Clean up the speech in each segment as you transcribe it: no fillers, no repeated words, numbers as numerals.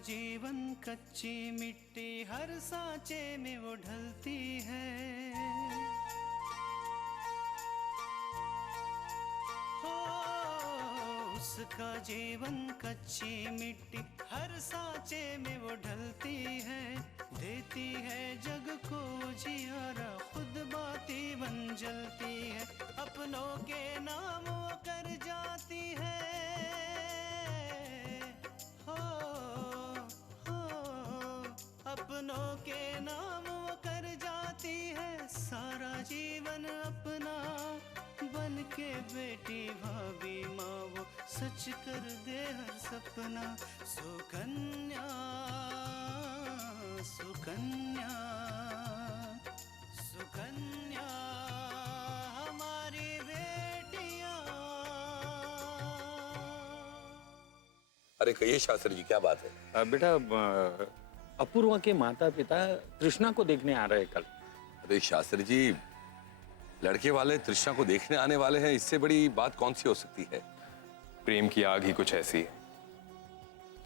जीवन कच्ची मिट्टी हर सांचे में वो ढलती है। हो उसका जीवन कच्ची मिट्टी हर सांचे में वो ढलती है। देती है जग को जियारा खुद बाती बन जलती है। अपनों के नाम वो कर जाती है। अपनों के नाम वो कर जाती है। सारा जीवन अपना बन के बेटी भाभी माँ वो सच कर दे हर सपना। सुकन्या सुकन्या सुकन्या हमारी बेटियां। अरे कहिए शास्त्री जी, क्या बात है? बेटा, अपूर्वा के माता पिता तृष्णा को देखने आ रहे हैं कल। अरे शास्त्री जी, लड़के वाले तृष्णा को देखने आने वाले हैं, इससे बड़ी बात कौन सी हो सकती है? प्रेम की आग ही कुछ ऐसी है,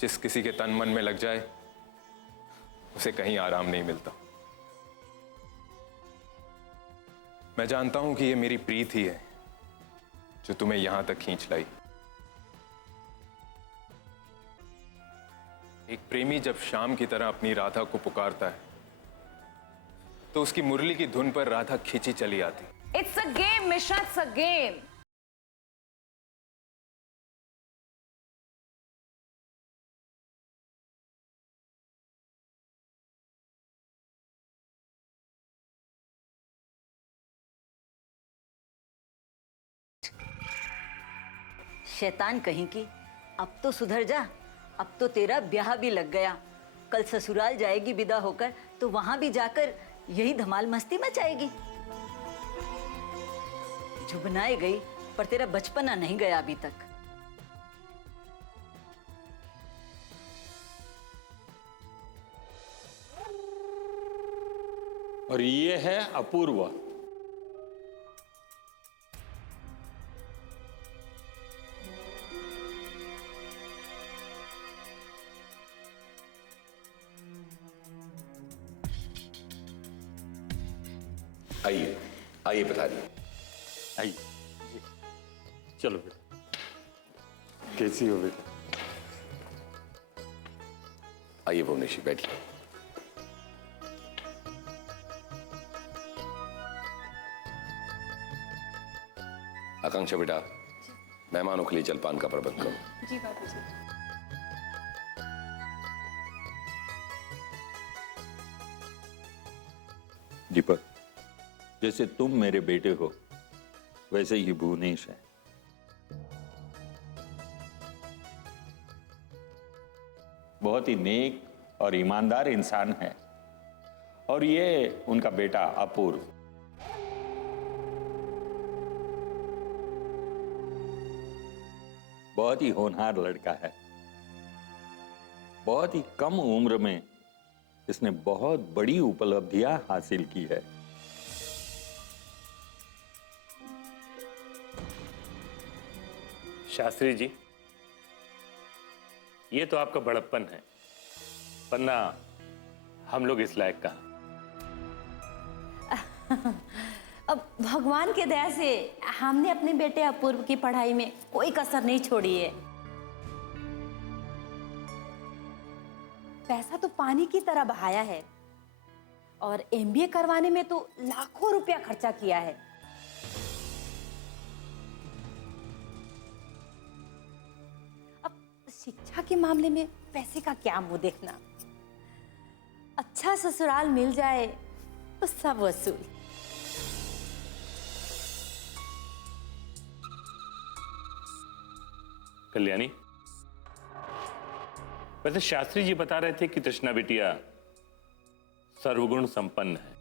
जिस किसी के तन मन में लग जाए उसे कहीं आराम नहीं मिलता। मैं जानता हूं कि ये मेरी प्रीत ही है जो तुम्हें यहां तक खींच लाई। एक प्रेमी जब शाम की तरह अपनी राधा को पुकारता है तो उसकी मुरली की धुन पर राधा खींची चली आती। It's a game Mishra, it's a game. शैतान कहीं की, अब तो सुधर जा। अब तो तेरा ब्याह भी लग गया। कल ससुराल जाएगी विदा होकर तो वहां भी जाकर यही धमाल मस्ती मचाएगी। जुबनाए गई पर तेरा बचपना नहीं गया अभी तक। और ये है अपूर्वा। आइए आइए, बता दिए। आइए, चलो बेटा। कैसी हो बेटा? आइए भुवनेश्वरी, बैठिए। आकांक्षा बेटा, मेहमानों के लिए जलपान का प्रबंध करो। जी बाबूजी। दीपक, जैसे तुम मेरे बेटे हो वैसे ही भुवनेश है। बहुत ही नेक और ईमानदार इंसान है। और ये उनका बेटा अपूर्व। बहुत ही होनहार लड़का है। बहुत ही कम उम्र में इसने बहुत बड़ी उपलब्धियां हासिल की है। शास्त्री जी, ये तो आपका बड़प्पन है, वरना हम लोग इस लायक कहाँ। अब भगवान के दया से हमने अपने बेटे अपूर्व की पढ़ाई में कोई कसर नहीं छोड़ी है। पैसा तो पानी की तरह बहाया है और एमबीए करवाने में तो लाखों रुपया खर्चा किया है। अब शिक्षा के मामले में पैसे का क्या मुंह देखना। अच्छा ससुराल मिल जाए तो सब वसूल। कल्याणी, वैसे शास्त्री जी बता रहे थे कि तृष्णा बिटिया सर्वगुण संपन्न है।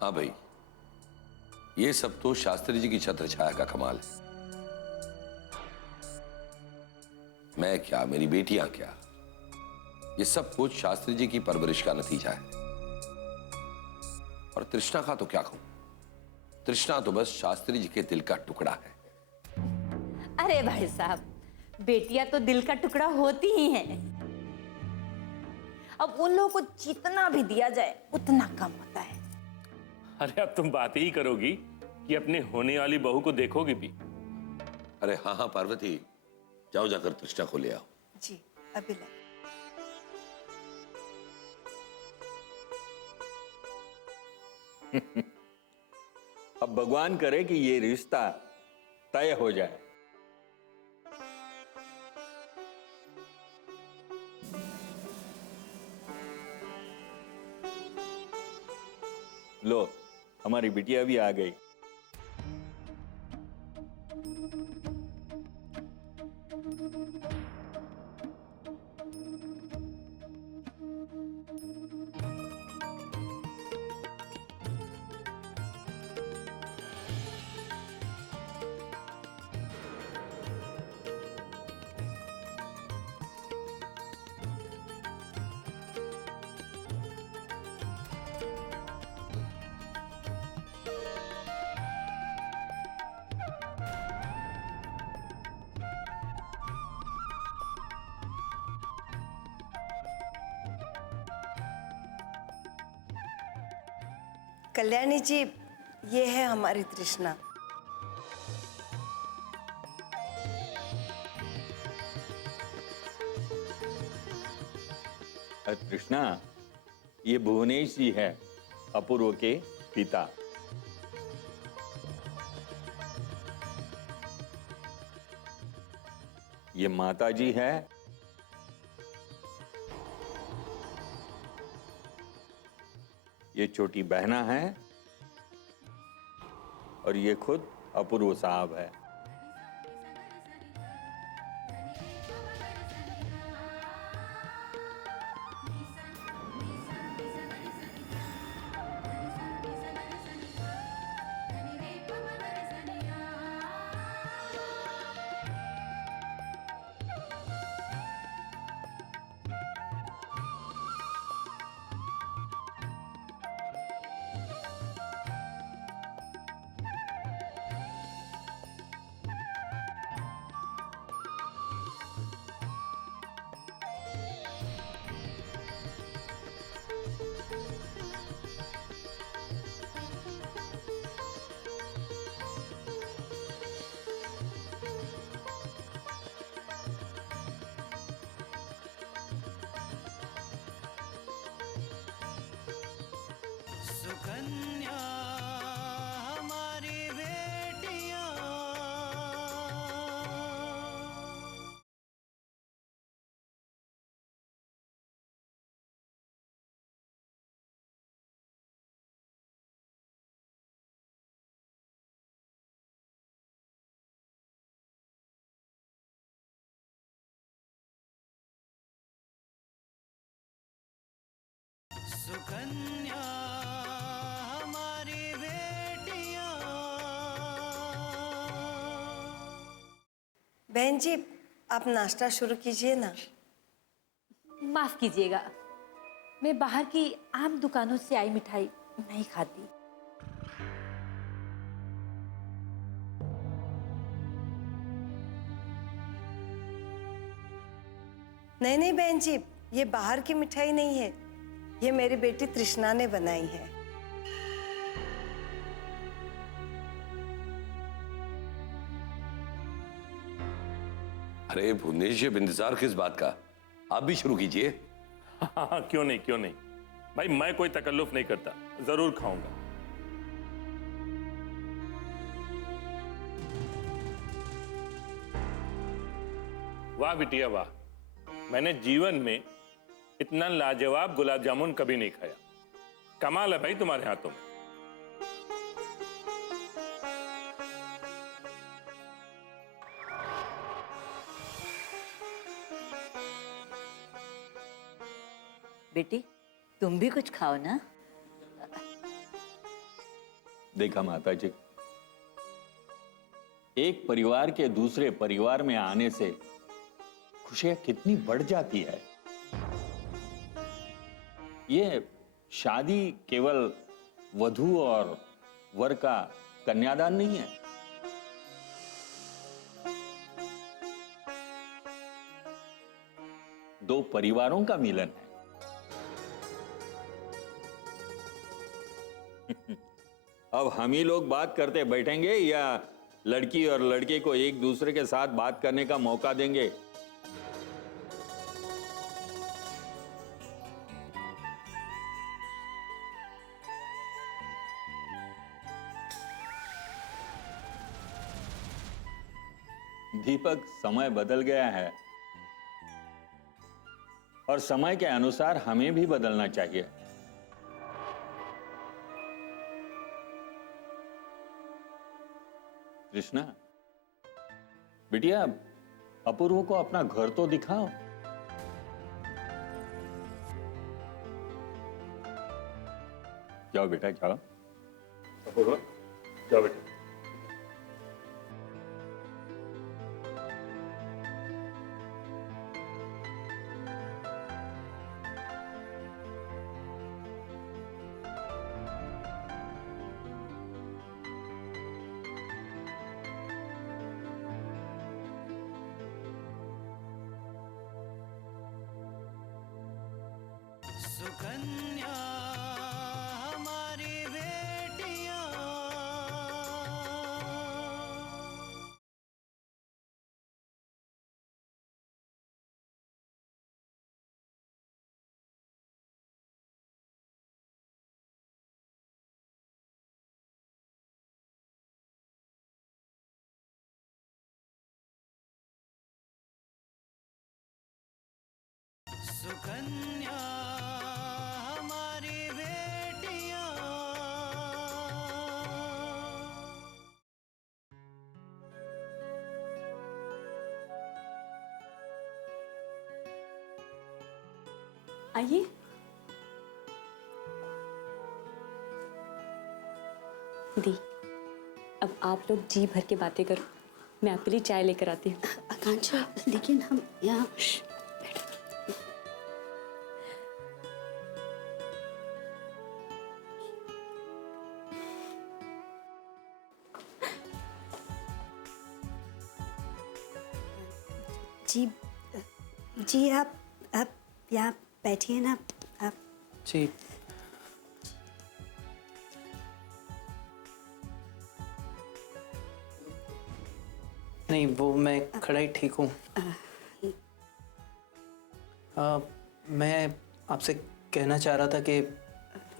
हाँ भाई, ये सब तो शास्त्री जी की छत्र छाया का कमाल है। मैं क्या, मेरी बेटियां क्या, ये सब कुछ शास्त्री जी की परवरिश का नतीजा है। और तृष्णा का तो क्या कहूं, तृष्णा तो बस शास्त्री जी के दिल का टुकड़ा है। अरे भाई साहब, बेटियां तो दिल का टुकड़ा होती ही हैं। अब उन लोगों को जितना भी दिया जाए उतना कम होता है। अरे अब तुम बात ही करोगी कि अपने होने वाली बहू को देखोगी भी। अरे हाँ हाँ पार्वती, जाओ जाकर तृष्णा को ले आओ। जी अभी ला। अब भगवान करे कि ये रिश्ता तय हो जाए। लो, हमारी बिटिया भी आ गई। कल्याणी जी, ये है हमारी तृष्णा। कृष्णा, ये भुवनेश जी है, अपूर्व के पिता। ये माता जी है, ये छोटी बहना है, और ये खुद अपूर्व साहब है। सुकन्या हमारी बेटियां। सुकन्या हमारी बेटियां। बहन जी, आप नाश्ता शुरू कीजिए ना। माफ कीजिएगा, मैं बाहर की आम दुकानों से आई मिठाई नहीं खाती। नहीं नहीं बहन जी, ये बाहर की मिठाई नहीं है, ये मेरी बेटी तृष्णा ने बनाई है। अरे भुवनेश जी, अब इंतजार किस बात का, आप भी शुरू कीजिए। हाँ, क्यों नहीं, क्यों नहीं भाई, मैं कोई तकल्लुफ नहीं करता, जरूर खाऊंगा। वाह बिटिया वाह, मैंने जीवन में इतना लाजवाब गुलाब जामुन कभी नहीं खाया। कमाल है भाई तुम्हारे हाथों में। बेटी, तुम भी कुछ खाओ ना। देखा माता जी, एक परिवार के दूसरे परिवार में आने से खुशियां कितनी बढ़ जाती है। ये शादी केवल वधू और वर का कन्यादान नहीं है, दो परिवारों का मिलन है। अब हम ही लोग बात करते बैठेंगे या लड़की और लड़के को एक दूसरे के साथ बात करने का मौका देंगे? दीपक, समय बदल गया है और समय के अनुसार हमें भी बदलना चाहिए। कृष्णा, बिटिया, अपूर्व को अपना घर तो दिखाओ। जाओ बेटा, जाओ। अपूर्वा, जाओ बेटा। सुकन्या हमारी बेटियां, सुकन्या हमारी बेटियां। आइए। दी, अब आप लोग जी भर के बातें करो, मैं आपके लिए चाय लेकर आती हूँ। आकांक्षा, लेकिन हम यहाँ जी जी आप यहाँ बैठिए ना आप। जी नहीं, वो मैं खड़ा ही ठीक हूँ। मैं आपसे कहना चाह रहा था कि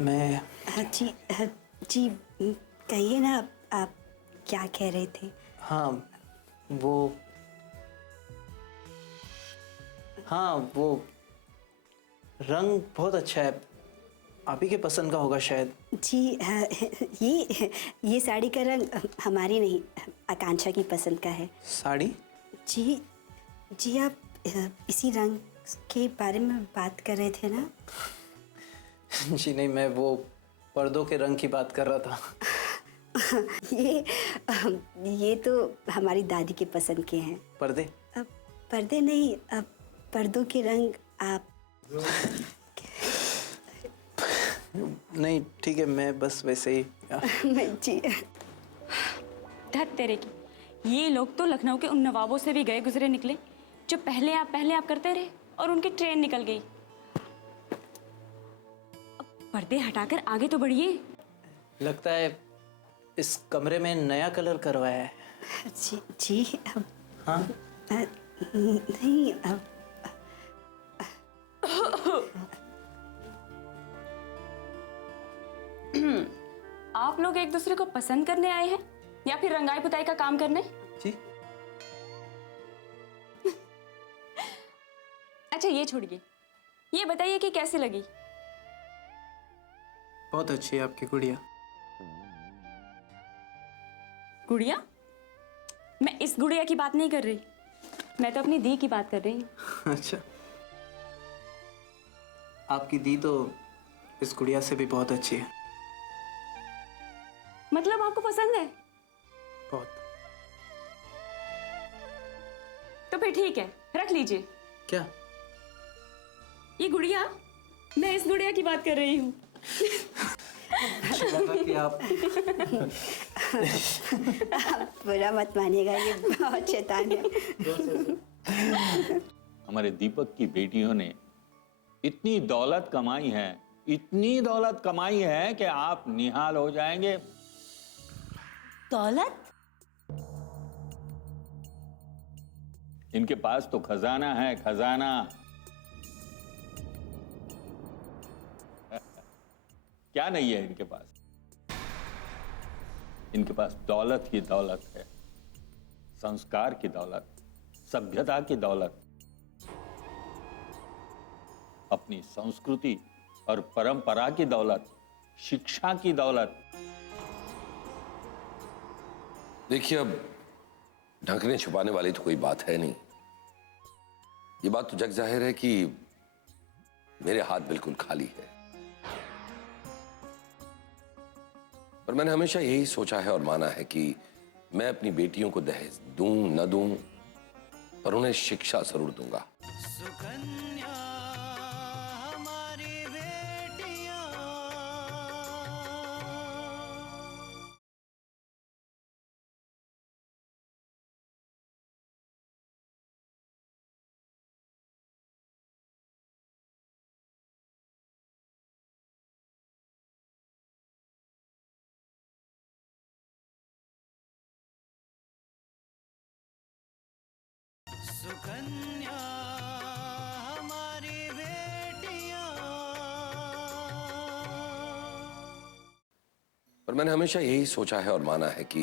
मैं जी जी कहिए ना, आप क्या कह रहे थे? हाँ वो रंग बहुत अच्छा है, आप ही के पसंद का होगा शायद। जी ये साड़ी का रंग हमारी नहीं, आकांक्षा की पसंद का है। साड़ी? जी आप इसी रंग के बारे में बात कर रहे थे ना? जी नहीं, मैं वो पर्दों के रंग की बात कर रहा था। ये तो हमारी दादी के पसंद के हैं। पर्दे? पर्दे नहीं, पर्दों के रंग आप। नहीं ठीक है, मैं बस वैसे ही। जी धत तेरे की, ये लोग तो लखनऊ के उन नवाबों से भी गए गुजरे निकले जो पहले आप करते रहे और उनकी ट्रेन निकल गई। अब पर्दे हटाकर आगे तो बढ़िए। लगता है इस कमरे में नया कलर करवाया है। जी अब हाँ नहीं अब आप लोग एक दूसरे को पसंद करने आए हैं या फिर रंगाई पुताई का काम करने? जी अच्छा ये छोड़िए, ये बताइए कि कैसी लगी? बहुत अच्छी है आपकी गुड़िया। गुड़िया? मैं इस गुड़िया की बात नहीं कर रही, मैं तो अपनी दी की बात कर रही हूँ। अच्छा, आपकी दी तो इस गुड़िया से भी बहुत अच्छी है। मतलब आपको पसंद है? बहुत। तो फिर ठीक है, रख लीजिए। क्या? ये गुड़िया? मैं इस गुड़िया की बात कर रही हूँ। लगा कि आप बुरा मत मानिएगा, ये बहुत शैतान है। हमारे दीपक की बेटियों ने इतनी दौलत कमाई है, इतनी दौलत कमाई है कि आप निहाल हो जाएंगे। दौलत? इनके पास तो खजाना है, खजाना। क्या नहीं है इनके पास? इनके पास दौलत ही दौलत है, संस्कार की दौलत, सभ्यता की दौलत, अपनी संस्कृति और परंपरा की दौलत, शिक्षा की दौलत। देखिए, अब ढकने छुपाने वाली तो कोई बात है नहीं। ये बात तो जग जाहिर है कि मेरे हाथ बिल्कुल खाली है। पर मैंने हमेशा यही सोचा है और माना है कि मैं अपनी बेटियों को दहेज दूं न दूं, पर उन्हें शिक्षा जरूर दूंगा। सुकन्या हमारी बेटियां, सुकन्या हमारी बेटियां। पर मैंने हमेशा यही सोचा है और माना है कि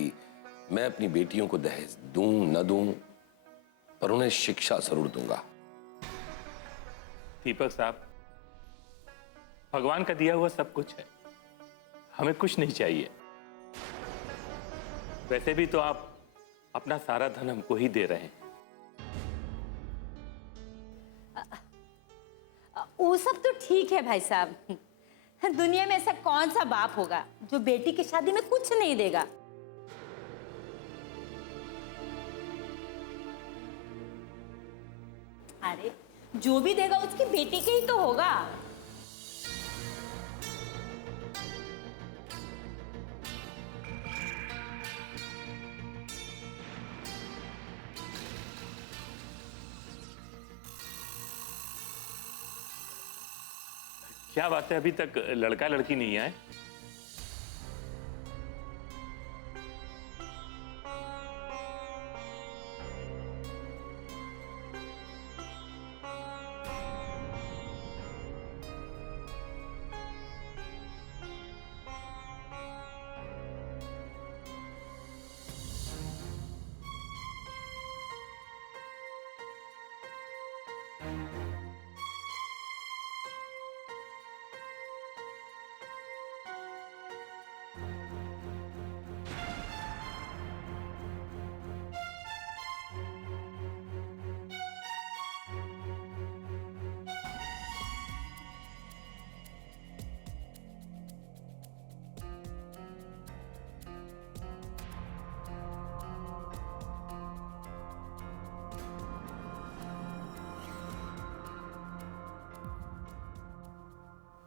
मैं अपनी बेटियों को दहेज दूं न दूं, पर उन्हें शिक्षा जरूर दूंगा। दीपक साहब, भगवान का दिया हुआ सब कुछ है, हमें कुछ नहीं चाहिए। वैसे भी तो आप अपना सारा धन हमको ही दे रहे हैं। वो सब तो ठीक है भाई साहब। दुनिया में ऐसा कौन सा बाप होगा जो बेटी की शादी में कुछ नहीं देगा? अरे जो भी देगा उसकी बेटी के ही तो होगा। क्या बात है, अभी तक लड़का लड़की नहीं आए?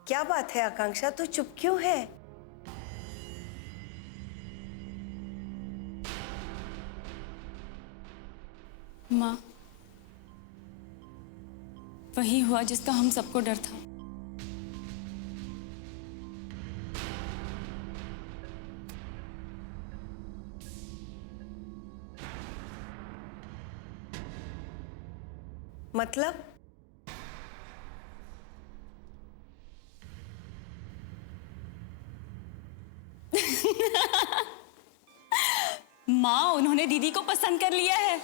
क्या बात है आकांक्षा, तू चुप क्यों है? माँ, वही हुआ जिसका हम सबको डर था। मतलब? माँ, उन्होंने दीदी को पसंद कर लिया है।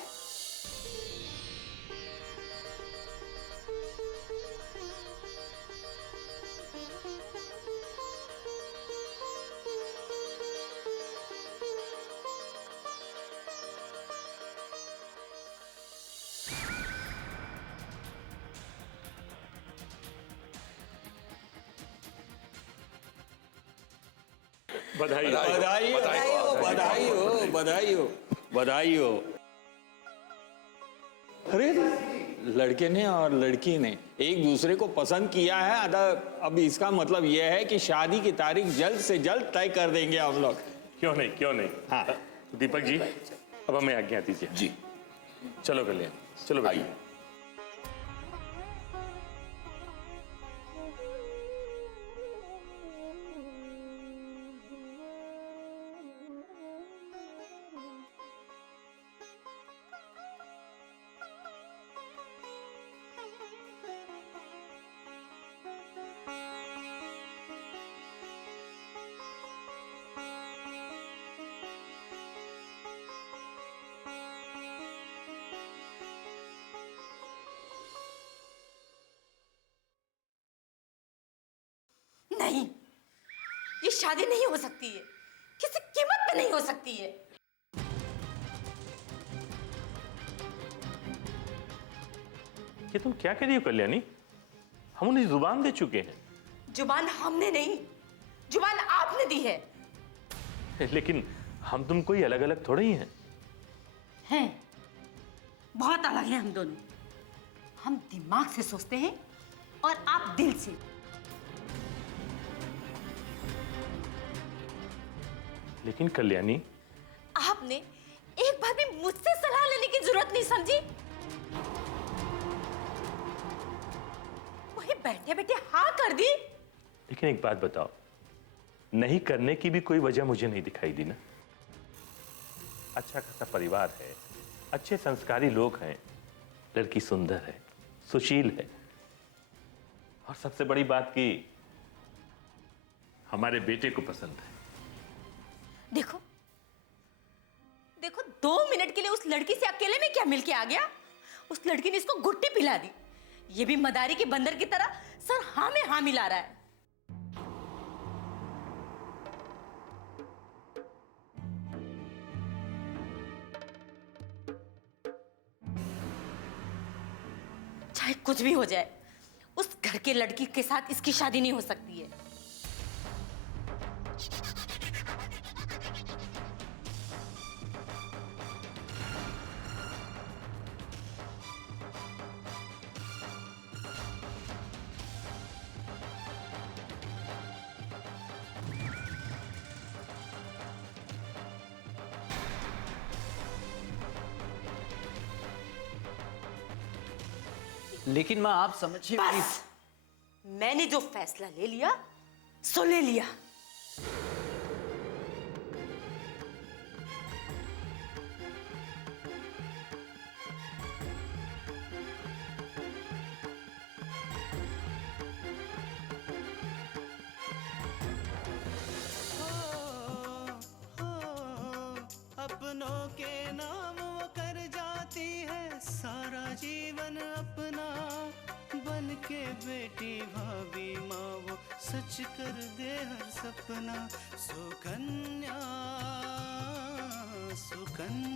बधाई हो। बधाई हो, बधाई हो, बधाई हो, बधाई हो। अरे लड़के ने और लड़की ने एक दूसरे को पसंद किया है। अब इसका मतलब यह है कि शादी की तारीख जल्द से जल्द तय कर देंगे हम लोग। क्यों नहीं, क्यों नहीं। हाँ। दीपक जी, अब हमें आज्ञा दीजिए। जी चलो कल्याण, चलो भाई। नहीं, ये शादी नहीं हो सकती है, किसी कीमत पे नहीं हो सकती है। ये तुम क्या कह रही हो कल्याणी? हम उन्हें जुबान दे चुके हैं। जुबान हमने नहीं, जुबान आपने दी है। लेकिन हम तुम कोई अलग अलग थोड़े ही हैं। हैं, बहुत अलग हैं हम दोनों। हम दिमाग से सोचते हैं और आप दिल से। लेकिन कल्याणी, आपने एक बार भी मुझसे सलाह लेने की जरूरत नहीं समझी। वही बैठे बैठे हाँ कर दी। लेकिन एक बात बताओ, नहीं करने की भी कोई वजह मुझे नहीं दिखाई दी ना। अच्छा खासा परिवार है, अच्छे संस्कारी लोग हैं, लड़की सुंदर है, सुशील है, और सबसे बड़ी बात की हमारे बेटे को पसंद है। देखो देखो, 2 मिनट के लिए उस लड़की से अकेले में क्या मिलके आ गया? उस लड़की ने इसको घुट्टी पिला दी। ये भी मदारी के बंदर की तरह सर हाँ में हाँ मिला रहा है। चाहे कुछ भी हो जाए, उस घर के लड़की के साथ इसकी शादी नहीं हो सकती है। लेकिन माँ आप समझिए। बस, मैंने जो फैसला ले लिया सो ले लिया। अपनों के नाम वो कर जाती है सारा जीवन अपना, बन के बेटी भाभी माँ वो सच कर दे हर सपना। सुकन्या सुकन्या